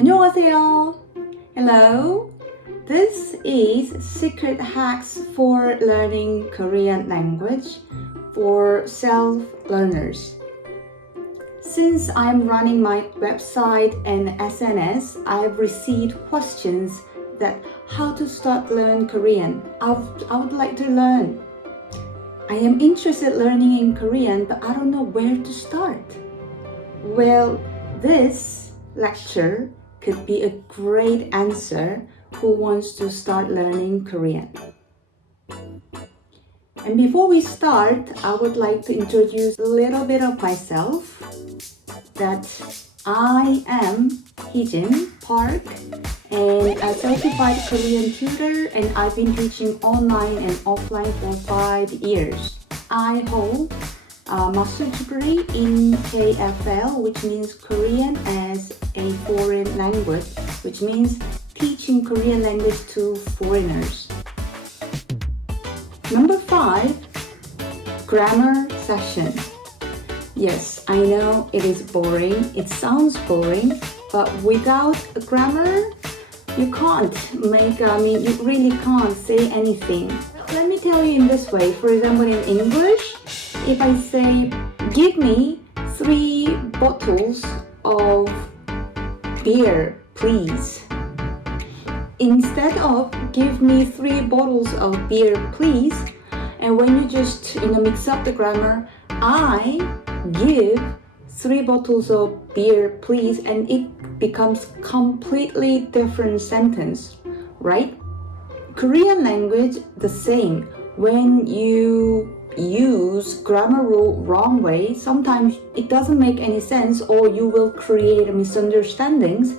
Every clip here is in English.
안녕하세요. Hello. This is Secret Hacks for Learning Korean Language for Self-Learners. Since I'm running my website and SNS, I've received questions that how to start learn Korean. I would like to learn. I am interested learning in Korean, but I don't know where to start. Well, this lecture could be a great answer who wants to start learning Korean. And before we start, I would like to introduce a little bit of myself. That I am Heejin Park, and a certified Korean tutor, and I've been teaching online and offline for 5 years. I hold a master's degree in KFL, which means Korean as a foreign language, which means teaching Korean language to foreigners. Number 5, grammar session. Yes, I know it is boring, it sounds boring, but without a grammar, you really can't say anything. Let me tell you in this way. For example, in English, if I say, give me 3 bottles of beer, please. Instead of give me 3 bottles of beer, please, and when you just mix up the grammar, I give 3 bottles of beer, please, and it becomes completely different sentence, right? Korean language, the same. When you use grammar rule wrong way, sometimes it doesn't make any sense or you will create misunderstandings.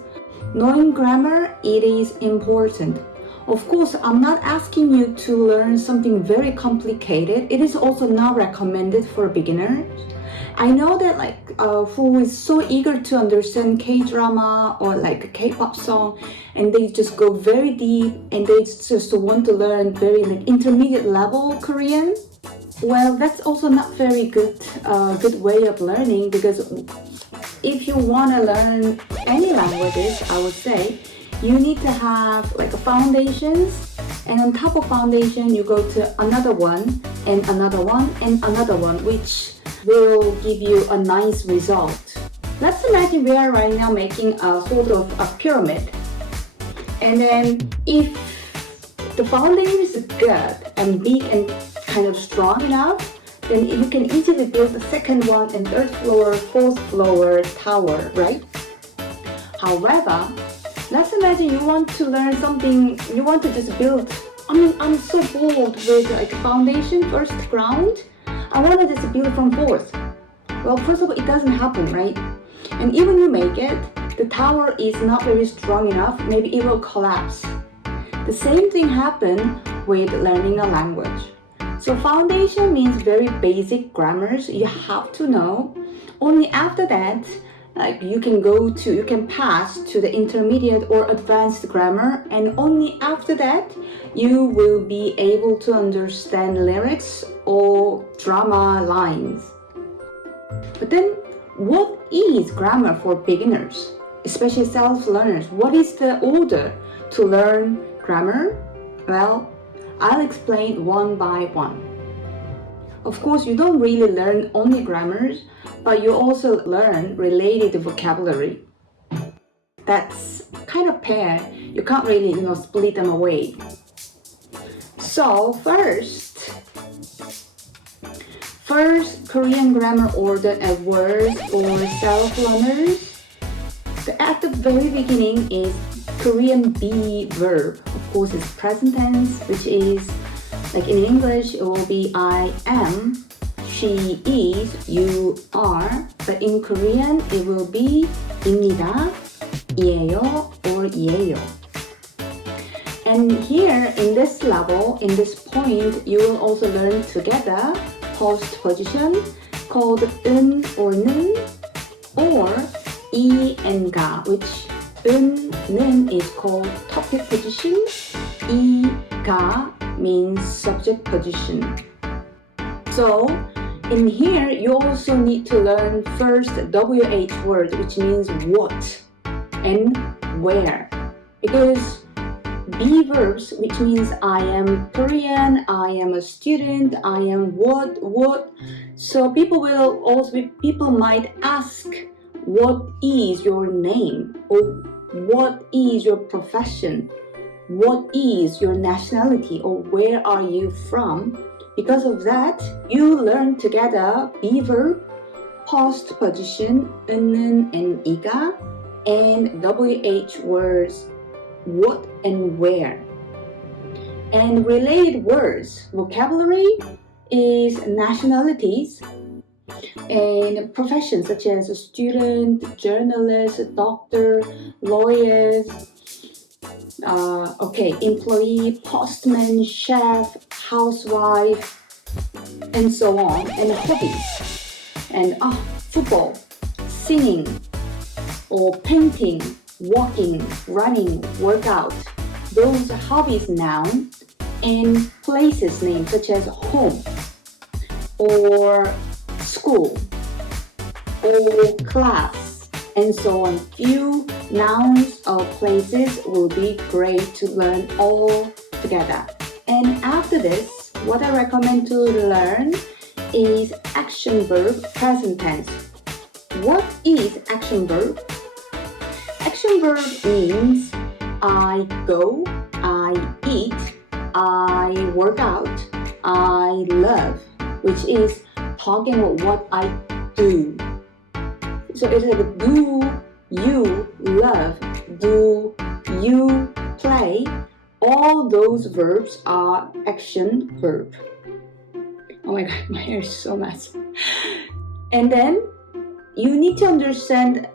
Knowing grammar, it is important. Of course, I'm not asking you to learn something very complicated. It is also not recommended for beginners. I know that who is so eager to understand K-drama or like a K-pop song, and they just go very deep and they just want to learn very intermediate level Korean. Well, that's also not very good way of learning, because if you want to learn any languages, I would say you need to have a foundations, and on top of foundation you go to another one and another one and another one, which will give you a nice result. Let's imagine we are right now making a sort of a pyramid, and then if the foundation is good and big and kind of strong enough, then you can easily build the second one and third floor, fourth floor tower, right? However, let's imagine you want to learn something, you want to just build, I'm so bored with foundation, first ground, I want to just build from fourth. Well, first of all, it doesn't happen, right? And even you make it, the tower is not very strong enough, maybe it will collapse. The same thing happens with learning a language. So foundation means very basic grammars you have to know. Only after that, you can pass to the intermediate or advanced grammar, and only after that you will be able to understand lyrics or drama lines. But then, what is grammar for beginners, especially self-learners? What is the order to learn grammar? Well, I'll explain one by one. Of course, you don't really learn only grammars, but you also learn related vocabulary. That's kind of pair. You can't really, split them away. So first Korean grammar order and words for self-learners. At the very beginning is Korean be verb. Of course, it's present tense, which is in English it will be I am, she is, you are, but in Korean it will be 입니다, 이에요, or 이에요. And here in this level, in this point, you will also learn together post position called 은 or 는, or 이 and 가, which 는 is called topic position, 이, 가 means subject position. So in here, you also need to learn first WH word, which means what, and where. Because be verbs, which means I am Korean, I am a student, I am what. So people might ask, what is your name? Or what is your profession? What is your nationality? Or where are you from? Because of that, you learn together be verb, past position, 는 and 이가, and WH words, what and where. And related words, vocabulary is nationalities and professions such as a student, journalist, doctor, lawyers, employee, postman, chef, housewife, and so on, and hobbies, and football, singing, or painting, walking, running, workout. Those hobbies noun, and places name such as home, or school, or class, and so on. Few nouns or places will be great to learn all together. And after this, what I recommend to learn is action verb present tense. What is action verb? Action verb means I go, I eat, I work out, I love, which is talking about what I do. So it's like do you love, do you play. All those verbs are action verb. Oh my god, my hair is so messy. And then you need to understand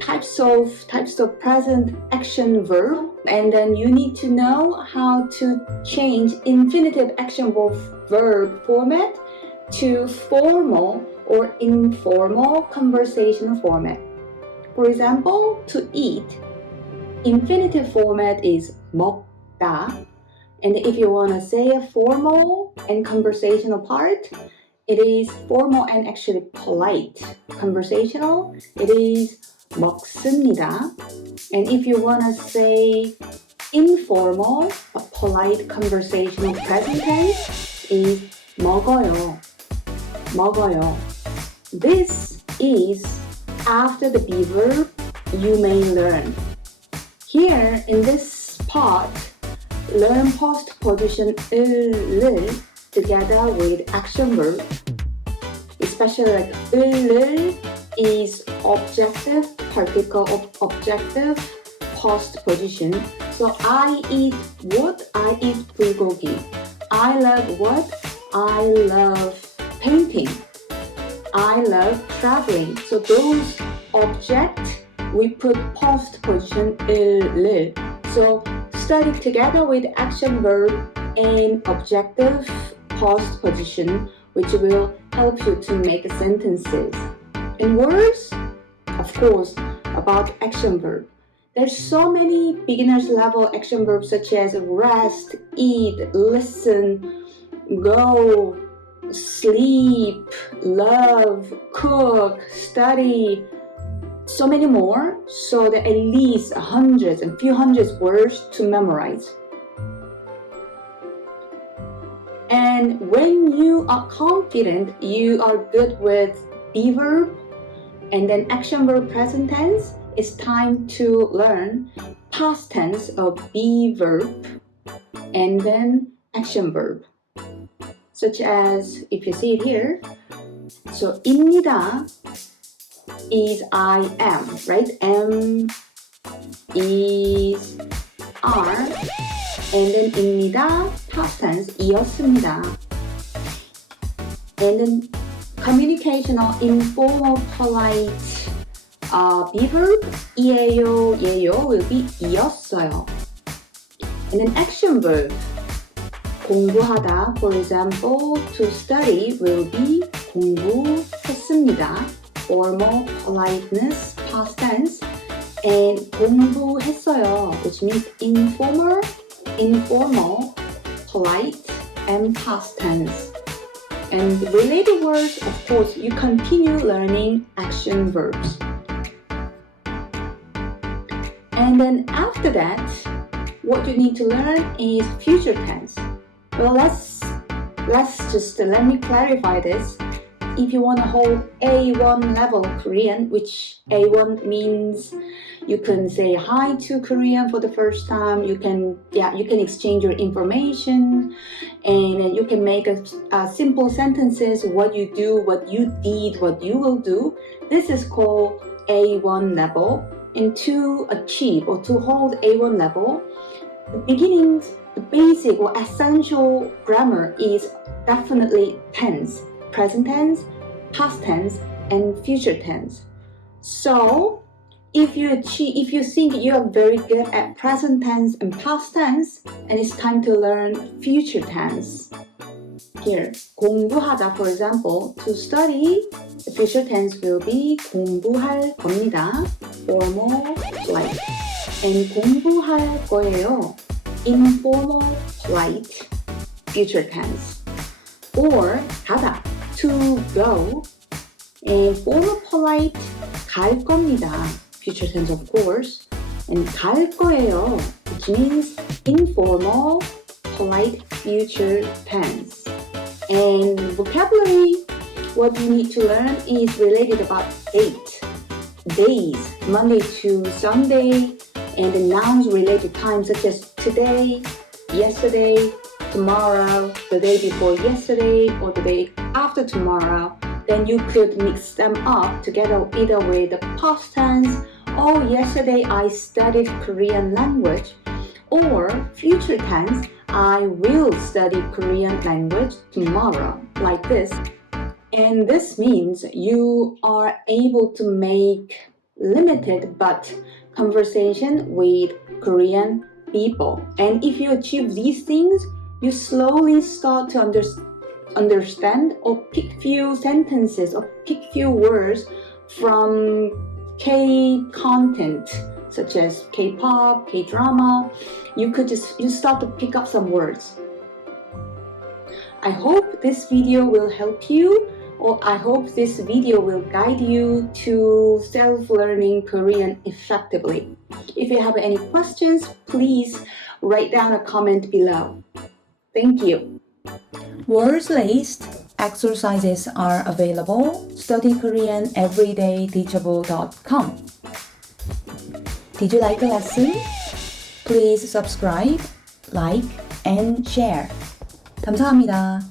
types of present action verb, and then you need to know how to change infinitive action verb format to formal or informal conversational format. For example, to eat, infinitive format is 먹다, and if you want to say a formal and conversational part, it is formal and actually polite. Conversational, it is 먹습니다. And if you want to say informal, a polite conversational present tense is 먹어요. 먹어요. This is after the be verb you may learn. Here in this part, learn past position 을 together with action verb, especially like 을 is objective, particle of objective, past position. So I eat what? I eat 불고기. I love what? I love painting. I love traveling. So those objects, we put past position 을. So study together with action verb and objective past position, which will help you to make sentences. And words, of course, about action verb. There's so many beginners level action verbs such as rest, eat, listen, go, sleep, love, cook, study, so many more. So there are at least hundreds and few hundreds words to memorize. And when you are confident, you are good with be verb and then action verb present tense, it's time to learn past tense of be verb and then action verb. Such as, if you see it here, so 입니다 is I am, right? Am is are, and then 입니다 past tense 이었습니다. And then communication or informal polite be verb 이에요, 예요 will be 이었어요. And then action verb 공부하다, for example, to study will be 공부했습니다. Formal politeness, past tense. And 공부했어요, which means informal, polite, and past tense. And related words, of course, you continue learning action verbs. And then after that, what you need to learn is future tense. Well, let me clarify this. If you want to hold A1 level Korean, which A1 means you can say hi to Korean for the first time, you can exchange your information, and you can make a simple sentences, what you do, what you did, what you will do. This is called A1 level. And to achieve or to hold A1 level, the basic or essential grammar is definitely tense, present tense, past tense, and future tense. So if you think you are very good at present tense and past tense, and it's time to learn future tense. Here, 공부하다, for example, to study, the future tense will be 공부할 겁니다, formal, polite. And 공부할 거예요, informal, polite, future tense. Or 가다, to go, and formal, polite, 갈 겁니다, future tense of course. And 갈 거예요, which means informal, polite, future tense. And vocabulary, what you need to learn is related about days, Monday to Sunday, and the nouns related to time such as today, yesterday, tomorrow, the day before yesterday, or the day after tomorrow. Then you could mix them up together either with the past tense, oh, yesterday I studied Korean language, or future tense, I will study Korean language tomorrow, like this. And this means you are able to make limited but conversation with Korean people. And if you achieve these things, you slowly start to understand or pick few sentences or pick few words from K-content, such as K-pop, K-drama. You start to pick up some words. I hope this video will help you, or I hope this video will guide you to self-learning Korean effectively. If you have any questions, please write down a comment below. Thank you. Words list exercises are available. studykoreaneveryday.teachable.com. Did you like the lesson? Please subscribe, like, and share. 감사합니다.